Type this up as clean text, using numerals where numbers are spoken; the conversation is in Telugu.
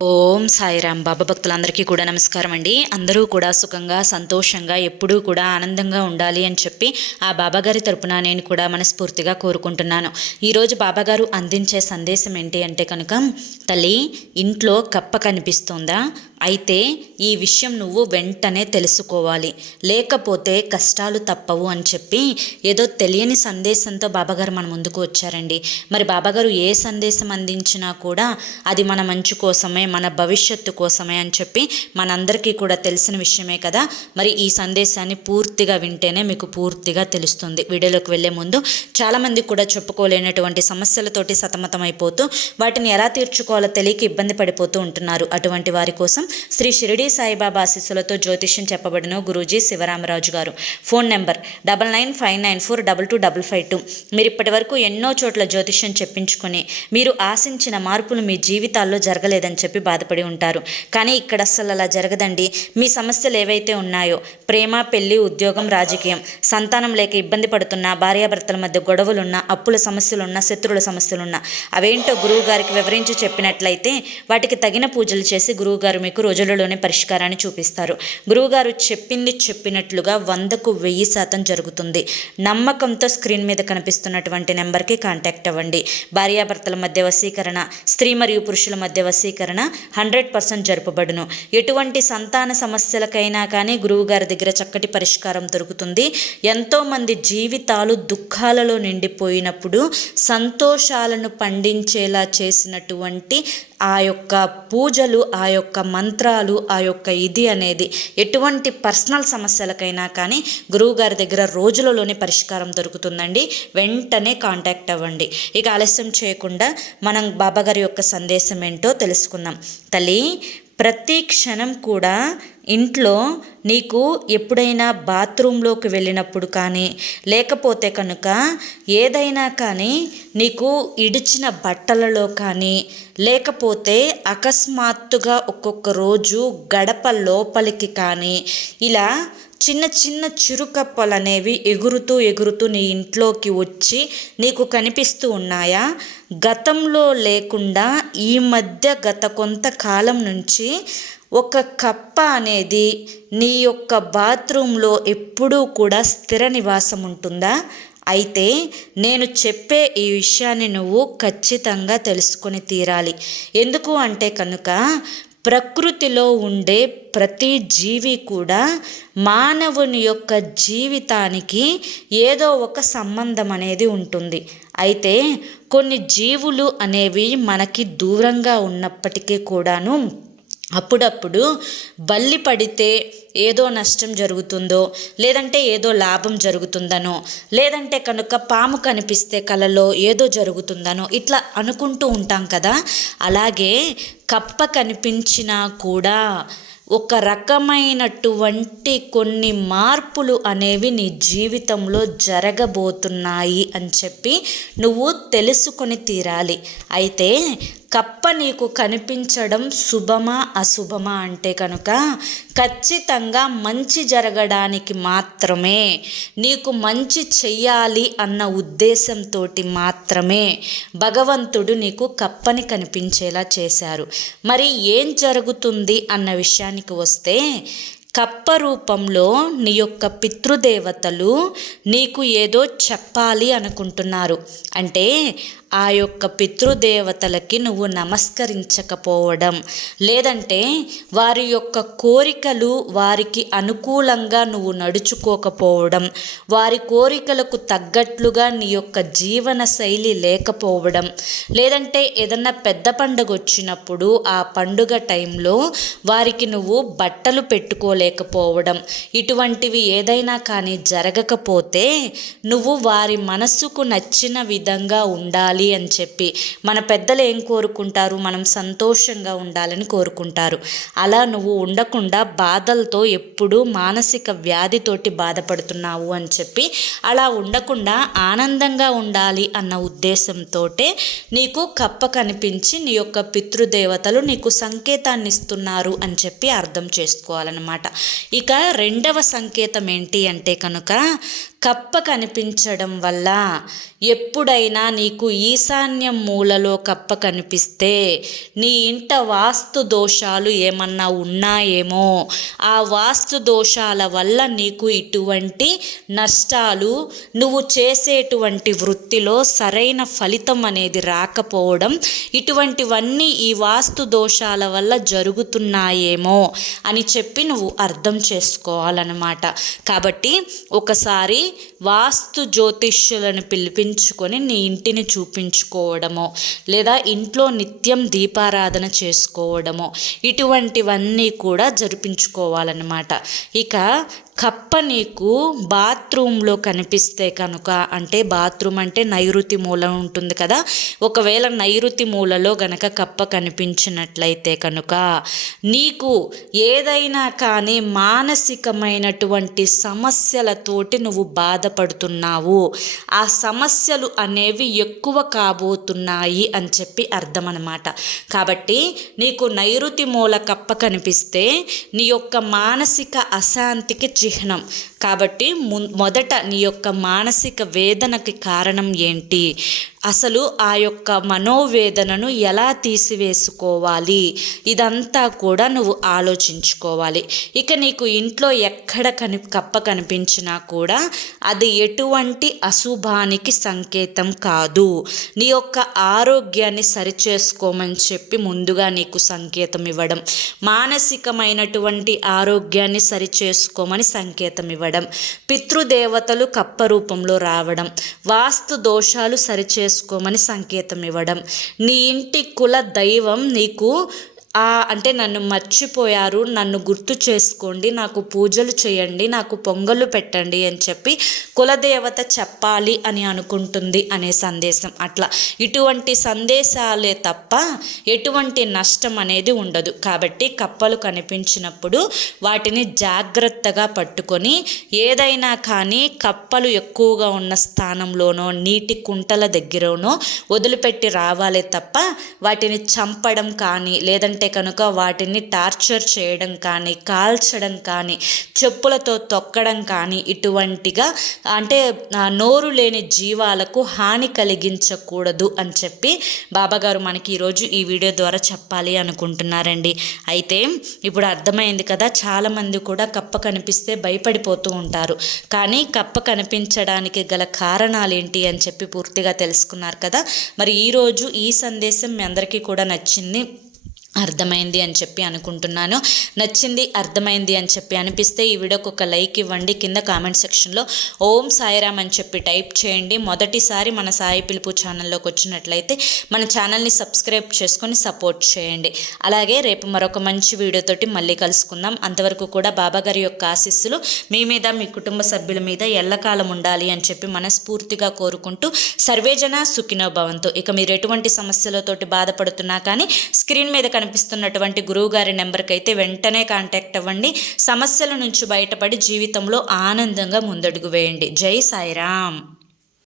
ఓం సాయిరామ్. బాబా భక్తులందరికీ కూడా నమస్కారం అండి. అందరూ కూడా సుఖంగా సంతోషంగా ఎప్పుడూ కూడా ఆనందంగా ఉండాలి అని చెప్పి ఆ బాబాగారి తరపున నేను కూడా మనస్ఫూర్తిగా కోరుకుంటున్నాను. ఈరోజు బాబాగారు అందించే సందేశం ఏంటి అంటే కనుక, తల్లి, ఇంట్లో కప్ప కనిపిస్తోందా? అయితే ఈ విషయం నువ్వు వెంటనే తెలుసుకోవాలి, లేకపోతే కష్టాలు తప్పవు అని చెప్పి ఏదో తెలియని సందేశంతో బాబాగారు మన ముందుకు వచ్చారండి. మరి బాబాగారు ఏ సందేశం అందించినా కూడా అది మన మంచి కోసమే, మన భవిష్యత్తు కోసమే అని చెప్పి మనందరికీ కూడా తెలిసిన విషయమే కదా. మరి ఈ సందేశాన్ని పూర్తిగా వింటేనే మీకు పూర్తిగా తెలుస్తుంది. వీడియోలోకి వెళ్ళే ముందు చాలామంది కూడా చెప్పుకోలేనటువంటి సమస్యలతోటి సతమతమైపోతూ వాటిని ఎలా తీర్చుకోవాలో తెలియక ఇబ్బంది పడిపోతూ ఉంటున్నారు. అటువంటి వారి కోసం శ్రీ షిరిడి సాయిబాబా ఆశీస్సులతో జ్యోతిష్యం చెప్పబడిన గురూజీ శివరామరాజు గారు. Phone number 9959942255. మీరు ఇప్పటి వరకు ఎన్నో చోట్ల జ్యోతిష్యం చెప్పించుకొని మీరు ఆశించిన మార్పులు మీ జీవితాల్లో జరగలేదని చెప్పి బాధపడి ఉంటారు. కానీ ఇక్కడ అస్సలు అలా జరగదండి. మీ సమస్యలు ఏవైతే ఉన్నాయో, ప్రేమ, పెళ్లి, ఉద్యోగం, రాజకీయం, సంతానం లేక ఇబ్బంది పడుతున్నా, భార్యాభర్తల మధ్య గొడవలున్నా, అప్పుల సమస్యలున్నా, శత్రువుల సమస్యలున్నా, అవేంటో గురువు గారికి వివరించి చెప్పినట్లయితే వాటికి తగిన పూజలు చేసి గురువుగారు మీకు రోజులలోనే పరిష్కారాన్ని చూపిస్తారు. గురువుగారు చెప్పింది చెప్పినట్లుగా 100కు 1000% జరుగుతుంది. నమ్మకంతో స్క్రీన్ మీద కనిపిస్తున్నటువంటి నెంబర్కి కాంటాక్ట్ అవ్వండి. భార్యాభర్తల మధ్య వశీకరణ, స్త్రీ మరియు పురుషుల మధ్య వశీకరణ 100% జరుపబడును. ఎటువంటి సంతాన సమస్యలకైనా కానీ గురువుగారి దగ్గర చక్కటి పరిష్కారం దొరుకుతుంది. ఎంతోమంది జీవితాలు దుఃఖాలలో నిండిపోయినప్పుడు సంతోషాలను పండించేలా చేసినటువంటి ఆ యొక్క పూజలు, ఆ యొక్క మంత్రాలు, ఆ యొక్క ఇది అనేది ఎటువంటి పర్సనల్ సమస్యలకైనా కానీ గురువుగారి దగ్గర రోజులలోనే పరిష్కారం దొరుకుతుందండి. వెంటనే కాంటాక్ట్ అవ్వండి. ఇక ఆలస్యం చేయకుండా మనం బాబాగారి యొక్క సందేశం ఏంటో తెలుసుకుందాం. తల్లి, ప్రతి క్షణం కూడా ఇంట్లో నీకు ఎప్పుడైనా బాత్రూంలోకి వెళ్ళినప్పుడు కానీ, లేకపోతే కనుక ఏదైనా కానీ నీకు ఇడిచిన బట్టలలో కానీ, లేకపోతే అకస్మాత్తుగా ఒక్కొక్క రోజు గడప లోపలికి కానీ ఇలా చిన్న చిన్న చిరుకప్పలు అనేవి ఎగురుతూ నీ ఇంట్లోకి వచ్చి నీకు కనిపిస్తూ ఉన్నాయా? గతంలో లేకుండా ఈ మధ్య గత కొంతకాలం నుంచి ఒక కప్ప అనేది నీ యొక్క బాత్రూంలో ఎప్పుడూ కూడా స్థిర నివాసం ఉంటుందా? అయితే నేను చెప్పే ఈ విషయాన్ని నువ్వు ఖచ్చితంగా తెలుసుకొని తీరాలి. ఎందుకు అంటే కనుక, ప్రకృతిలో ఉండే ప్రతి జీవి కూడా మానవుని యొక్క జీవితానికి ఏదో ఒక సంబంధం అనేది ఉంటుంది. అయితే కొన్ని జీవులు అనేవి మనకి దూరంగా ఉన్నప్పటికీ కూడాను అప్పుడప్పుడు బల్లి పడితే ఏదో నష్టం జరుగుతుందో, లేదంటే ఏదో లాభం జరుగుతుందనో, లేదంటే కనుక పాము కనిపిస్తే కలలో ఏదో జరుగుతుందనో ఇట్లా అనుకుంటూ ఉంటాం కదా. అలాగే కప్ప కనిపించినా కూడా ఒక రకమైనటువంటి కొన్ని మార్పులు అనేవి నీ జీవితంలో జరగబోతున్నాయి అని చెప్పి నువ్వు తెలుసుకొని తీరాలి. అయితే కప్ప నీకు కనిపించడం శుభమా అశుభమా అంటే కనుక, ఖచ్చితంగా మంచి జరగడానికి మాత్రమే, నీకు మంచి చెయ్యాలి అన్న ఉద్దేశంతో మాత్రమే భగవంతుడు నీకు కప్పని కనిపించేలా చేశారు. మరి ఏం జరుగుతుంది అన్న విషయానికి వస్తే, కప్ప రూపంలో నీ యొక్క పితృదేవతలు నీకు ఏదో చెప్పాలి అనుకుంటున్నారు. అంటే ఆ యొక్క పితృదేవతలకి నువ్వు నమస్కరించకపోవడం, లేదంటే వారి యొక్క కోరికలు వారికి అనుకూలంగా నువ్వు నడుచుకోకపోవడం, వారి కోరికలకు తగ్గట్లుగా నీ యొక్క జీవన శైలి లేకపోవడం, లేదంటే ఏదన్నా పెద్ద పండుగ వచ్చినప్పుడు ఆ పండుగ టైంలో వారికి నువ్వు బట్టలు పెట్టుకోలేకపోవడం, ఇటువంటివి ఏదైనా కానీ జరగకపోతే నువ్వు వారి మనసుకు నచ్చిన విధంగా ఉండాలి అని చెప్పి మన పెద్దలు ఏం కోరుకుంటారు? మనం సంతోషంగా ఉండాలని కోరుకుంటారు. అలా నువ్వు ఉండకుండా బాధలతో ఎప్పుడూ మానసిక వ్యాధితోటి బాధపడుతున్నావు అని చెప్పి, అలా ఉండకుండా ఆనందంగా ఉండాలి అన్న ఉద్దేశంతో నీకు కప్ప కనిపించి నీ యొక్క పితృదేవతలు నీకు సంకేతాన్ని ఇస్తున్నారు అని చెప్పి అర్థం చేసుకోవాలన్నమాట. ఇక రెండవ సంకేతం ఏంటి అంటే కనుక, కప్ప కనిపించడం వల్ల ఎప్పుడైనా నీకు ఈశాన్యం మూలలో కప్ప కనిపిస్తే నీ ఇంట వాస్తు దోషాలు ఏమన్నా ఉన్నాయేమో, ఆ వాస్తు దోషాల వల్ల నీకు ఇటువంటి నష్టాలు, నువ్వు చేసేటువంటి వృత్తిలో సరైన ఫలితం అనేది రాకపోవడం, ఇటువంటివన్నీ ఈ వాస్తు దోషాల వల్ల జరుగుతున్నాయేమో అని చెప్పి నువ్వు అర్థం చేసుకోవాలన్నమాట. కాబట్టి ఒకసారి వాస్తు జ్యోతిష్యులను పిలిపించుకొని నీ ఇంటిని చూపించుకోవడమో, లేదా ఇంట్లో నిత్యం దీపారాధన చేసుకోవడమో, ఇటువంటివన్నీ కూడా జరిపించుకోవాలన్నమాట. ఇక కప్ప నీకు బాత్రూంలో కనిపిస్తే కనుక, అంటే బాత్రూమ్ అంటే నైరుతి మూల ఉంటుంది కదా, ఒకవేళ నైరుతి మూలలో గనక కప్ప కనిపించినట్లయితే కనుక నీకు ఏదైనా కానీ మానసికమైనటువంటి సమస్యలతోటి నువ్వు బాధపడుతున్నావు, ఆ సమస్యలు అనేవి ఎక్కువ కాబోతున్నాయి అని చెప్పి అర్థం అన్నమాట. కాబట్టి నీకు నైరుతి మూల కప్ప కనిపిస్తే నీ యొక్క మానసిక అశాంతికి చిహ్నం. కాబట్టి మొదట నీ యొక్క మానసిక వేదనకి కారణం ఏంటి, అసలు ఆ యొక్క మనోవేదనను ఎలా తీసివేసుకోవాలి, ఇదంతా కూడా నువ్వు ఆలోచించుకోవాలి. ఇక నీకు ఇంట్లో ఎక్కడ కప్ప కనిపించినా కూడా అది ఎటువంటి అశుభానికి సంకేతం కాదు. నీ యొక్క ఆరోగ్యాన్ని సరిచేసుకోమని చెప్పి ముందుగా నీకు సంకేతం ఇవ్వడం, మానసికమైనటువంటి ఆరోగ్యాన్ని సరిచేసుకోమని సంకేతం ఇవ్వడం, పితృదేవతలు కప్ప రూపంలో రావడం, వాస్తు దోషాలు సరిచేసుకోమని సంకేతం ఇవ్వడం, నీ ఇంటి కుల దైవం నీకు అంటే నన్ను మర్చిపోయారు, నన్ను గుర్తు చేసుకోండి, నాకు పూజలు చేయండి, నాకు పొంగళ్ళు పెట్టండి అని చెప్పి కులదేవత చెప్పాలి అని అనుకుంటుంది అనే సందేశం. అట్లా ఇటువంటి సందేశాలే తప్ప ఎటువంటి నష్టం అనేది ఉండదు. కాబట్టి కప్పలు కనిపించినప్పుడు వాటిని జాగ్రత్తగా పట్టుకొని, ఏదైనా కానీ కప్పలు ఎక్కువగా ఉన్న స్థానంలోనో నీటి కుంటల దగ్గరనో వదిలిపెట్టి రావాలే తప్ప వాటిని చంపడం కానీ, లేదంటే కనుక వాటిని టార్చర్ చేయడం కానీ, కాల్చడం కానీ, చెప్పులతో తొక్కడం కానీ, ఇటువంటిగా అంటే నోరు లేని జీవాలకు హాని కలిగించకూడదు అని చెప్పి బాబాగారు మనకి ఈరోజు ఈ వీడియో ద్వారా చెప్పాలి అనుకుంటున్నారండి. అయితే ఇప్పుడు అర్థమైంది కదా, చాలామంది కూడా కప్ప కనిపిస్తే భయపడిపోతూ ఉంటారు. కానీ కప్ప కనిపించడానికి గల కారణాలు ఏంటి అని చెప్పి పూర్తిగా తెలుసుకున్నారు కదా. మరి ఈరోజు ఈ సందేశం మీ అందరికీ కూడా నచ్చింది, అర్థమైంది అని చెప్పి అనుకుంటున్నాను. నచ్చింది, అర్థమైంది అని చెప్పి అనిపిస్తే ఈ వీడియోకి ఒక లైక్ ఇవ్వండి. కింద కామెంట్ సెక్షన్లో ఓం సాయిరామ్ అని చెప్పి టైప్ చేయండి. మొదటిసారి మన సాయి పిలుపు ఛానల్లోకి వచ్చినట్లయితే మన ఛానల్ని సబ్స్క్రైబ్ చేసుకొని సపోర్ట్ చేయండి. అలాగే రేపు మరొక మంచి వీడియోతోటి మళ్ళీ కలుసుకుందాం. అంతవరకు కూడా బాబాగారి యొక్క ఆశీస్సులు మీ మీద, మీ కుటుంబ సభ్యుల మీద ఎల్లకాలం ఉండాలి అని చెప్పి మనస్ఫూర్తిగా కోరుకుంటూ సర్వేజన సుఖినో భవంతు. ఇక మీరు ఎటువంటి సమస్యలతోటి బాధపడుతున్నా కానీ స్క్రీన్ మీద కనిపిస్తున్నటువంటి గురువుగారి నెంబర్కి అయితే వెంటనే కాంటాక్ట్ అవ్వండి. సమస్యల నుంచి బయటపడి జీవితంలో ఆనందంగా ముందడుగు వేయండి. జై సాయిరామ్.